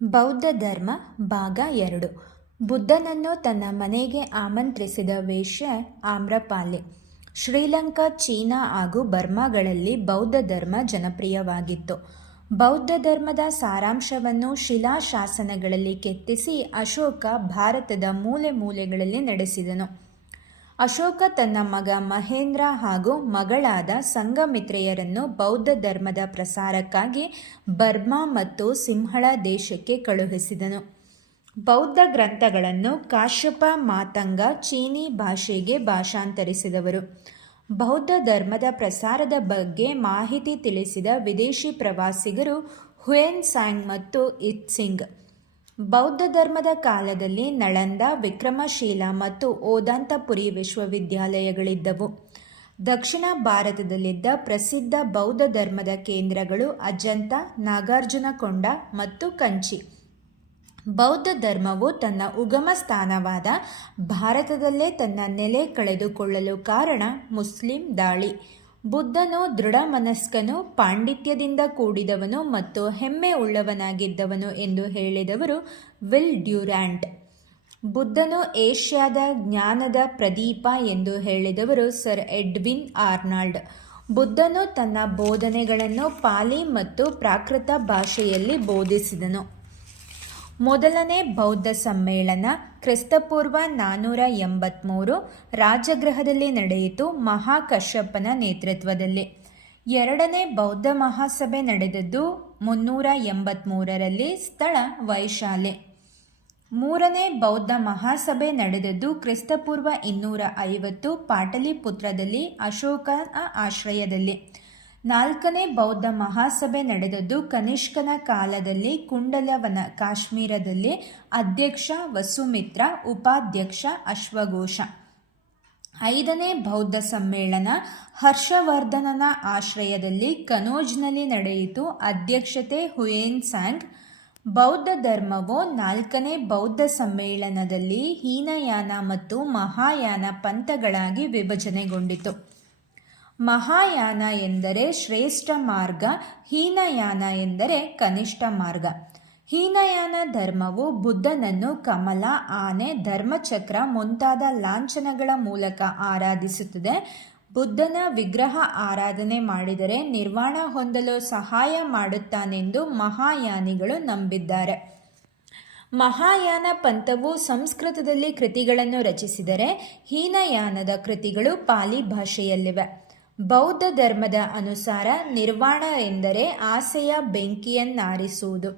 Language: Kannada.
ಬೌದ್ಧ ಧರ್ಮ ಭಾಗ 2. ಬುದ್ಧನನ್ನು ತನ್ನ ಮನೆಗೆ ಆಮಂತ್ರಿಸಿದ ವೇಶ್ಯೆ ಆಮ್ರಪಾಲಿ. ಶ್ರೀಲಂಕಾ, ಚೀನಾ ಹಾಗೂ ಬರ್ಮಾಗಳಲ್ಲಿ ಬೌದ್ಧ ಧರ್ಮ ಜನಪ್ರಿಯವಾಗಿತ್ತು. ಬೌದ್ಧ ಧರ್ಮದ ಸಾರಾಂಶವನ್ನು ಶಿಲಾಶಾಸನಗಳಲ್ಲಿ ಕೆತ್ತಿಸಿ ಅಶೋಕ ಭಾರತದ ಮೂಲೆ ಮೂಲೆಗಳಲ್ಲಿ ನಡೆಸಿದನು. ಅಶೋಕ ತನ್ನ ಮಗ ಮಹೇಂದ್ರ ಹಾಗೂ ಮಗಳಾದ ಸಂಘಮಿತ್ರೆಯರನ್ನು ಬೌದ್ಧ ಧರ್ಮದ ಪ್ರಸಾರಕ್ಕಾಗಿ ಬರ್ಮಾ ಮತ್ತು ಸಿಂಹಳ ದೇಶಕ್ಕೆ ಕಳುಹಿಸಿದನು. ಬೌದ್ಧ ಗ್ರಂಥಗಳನ್ನು ಕಾಶ್ಯಪ ಮಾತಂಗ ಚೀನಿ ಭಾಷೆಗೆ ಭಾಷಾಂತರಿಸಿದವರು. ಬೌದ್ಧ ಧರ್ಮದ ಪ್ರಸಾರದ ಬಗ್ಗೆ ಮಾಹಿತಿ ತಿಳಿಸಿದ ವಿದೇಶಿ ಪ್ರವಾಸಿಗರು ಹುಯೆನ್ ಸಾಂಗ್ ಮತ್ತು ಇತ್ಸಿಂಗ್. ಬೌದ್ಧ ಧರ್ಮದ ಕಾಲದಲ್ಲಿ ನಳಂದ, ವಿಕ್ರಮಶೀಲ ಮತ್ತು ಓದಂತಪುರಿ ವಿಶ್ವವಿದ್ಯಾಲಯಗಳಿದ್ದವು. ದಕ್ಷಿಣ ಭಾರತದಲ್ಲಿದ್ದ ಪ್ರಸಿದ್ಧ ಬೌದ್ಧ ಧರ್ಮದ ಕೇಂದ್ರಗಳು ಅಜಂತ, ನಾಗಾರ್ಜುನಕೊಂಡ ಮತ್ತು ಕಂಚಿ. ಬೌದ್ಧ ಧರ್ಮವು ತನ್ನ ಉಗಮ ಸ್ಥಾನವಾದ ಭಾರತದಲ್ಲೇ ತನ್ನ ನೆಲೆ ಕಳೆದುಕೊಳ್ಳಲು ಕಾರಣ ಮುಸ್ಲಿಂ ದಾಳಿ. ಬುದ್ಧನು ದೃಢಮನಸ್ಕನು, ಪಾಂಡಿತ್ಯದಿಂದ ಕೂಡಿದವನು ಮತ್ತು ಹೆಮ್ಮೆ ಉಳ್ಳವನಾಗಿದ್ದವನು ಎಂದು ಹೇಳಿದವರು ವಿಲ್ ಡ್ಯೂರಾಂಟ್. ಬುದ್ಧನು ಏಷ್ಯಾದ ಜ್ಞಾನದ ಪ್ರದೀಪ ಎಂದು ಹೇಳಿದವರು ಸರ್ ಎಡ್ವಿನ್ ಆರ್ನಾಲ್ಡ್. ಬುದ್ಧನು ತನ್ನ ಬೋಧನೆಗಳನ್ನು ಪಾಲಿ ಮತ್ತು ಪ್ರಾಕೃತ ಭಾಷೆಯಲ್ಲಿ ಬೋಧಿಸಿದನು. ಮೊದಲನೇ ಬೌದ್ಧ ಸಮ್ಮೇಳನ ಕ್ರಿಸ್ತಪೂರ್ವ 483 ರಾಜಗೃಹದಲ್ಲಿ ನಡೆಯಿತು, ಮಹಾಕಶ್ಯಪನ ನೇತೃತ್ವದಲ್ಲಿ. ಎರಡನೇ ಬೌದ್ಧ ಮಹಾಸಭೆ ನಡೆದದ್ದು 383ರಲ್ಲಿ, ಸ್ಥಳ ವೈಶಾಲೆ. ಮೂರನೇ ಬೌದ್ಧ ಮಹಾಸಭೆ ನಡೆದದ್ದು ಕ್ರಿಸ್ತಪೂರ್ವ 250 ಪಾಟಲಿಪುತ್ರದಲ್ಲಿ, ಅಶೋಕನ ಆಶ್ರಯದಲ್ಲಿ. ನಾಲ್ಕನೇ ಬೌದ್ಧ ಮಹಾಸಭೆ ನಡೆದದ್ದು ಕನಿಷ್ಕನ ಕಾಲದಲ್ಲಿ, ಕುಂಡಲವನ ಕಾಶ್ಮೀರದಲ್ಲಿ. ಅಧ್ಯಕ್ಷ ವಸುಮಿತ್ರ, ಉಪಾಧ್ಯಕ್ಷ ಅಶ್ವಘೋಷ. ಐದನೇ ಬೌದ್ಧ ಸಮ್ಮೇಳನ ಹರ್ಷವರ್ಧನನ ಆಶ್ರಯದಲ್ಲಿ ಕನೋಜ್ನಲ್ಲಿ ನಡೆಯಿತು, ಅಧ್ಯಕ್ಷತೆ ಹುಯೆನ್ ಸಾಂಗ್. ಬೌದ್ಧ ಧರ್ಮವು ನಾಲ್ಕನೇ ಬೌದ್ಧ ಸಮ್ಮೇಳನದಲ್ಲಿ ಹೀನಯಾನ ಮತ್ತು ಮಹಾಯಾನ ಪಂಥಗಳಾಗಿ ವಿಭಜನೆಗೊಂಡಿತು. ಮಹಾಯಾನ ಎಂದರೆ ಶ್ರೇಷ್ಠ ಮಾರ್ಗ, ಹೀನಯಾನ ಎಂದರೆ ಕನಿಷ್ಠ ಮಾರ್ಗ. ಹೀನಯಾನ ಧರ್ಮವು ಬುದ್ಧನನ್ನು ಕಮಲ, ಆನೆ, ಧರ್ಮಚಕ್ರ ಮುಂತಾದ ಲಾಂಛನಗಳ ಮೂಲಕ ಆರಾಧಿಸುತ್ತದೆ. ಬುದ್ಧನ ವಿಗ್ರಹ ಆರಾಧನೆ ಮಾಡಿದರೆ ನಿರ್ವಾಣ ಹೊಂದಲು ಸಹಾಯ ಮಾಡುತ್ತಾನೆಂದು ಮಹಾಯಾನಿಗಳು ನಂಬಿದ್ದಾರೆ. ಮಹಾಯಾನ ಪಂಥವು ಸಂಸ್ಕೃತದಲ್ಲಿ ಕೃತಿಗಳನ್ನು ರಚಿಸಿದರೆ, ಹೀನಯಾನದ ಕೃತಿಗಳು ಪಾಲಿ ಭಾಷೆಯಲ್ಲಿವೆ. ಬೌದ್ಧ ಧರ್ಮದ ಅನುಸಾರ ನಿರ್ವಾಣ ಎಂದರೆ ಆಸೆಯ ಬೆಂಕಿಯನ್ನಾರಿಸುವುದು.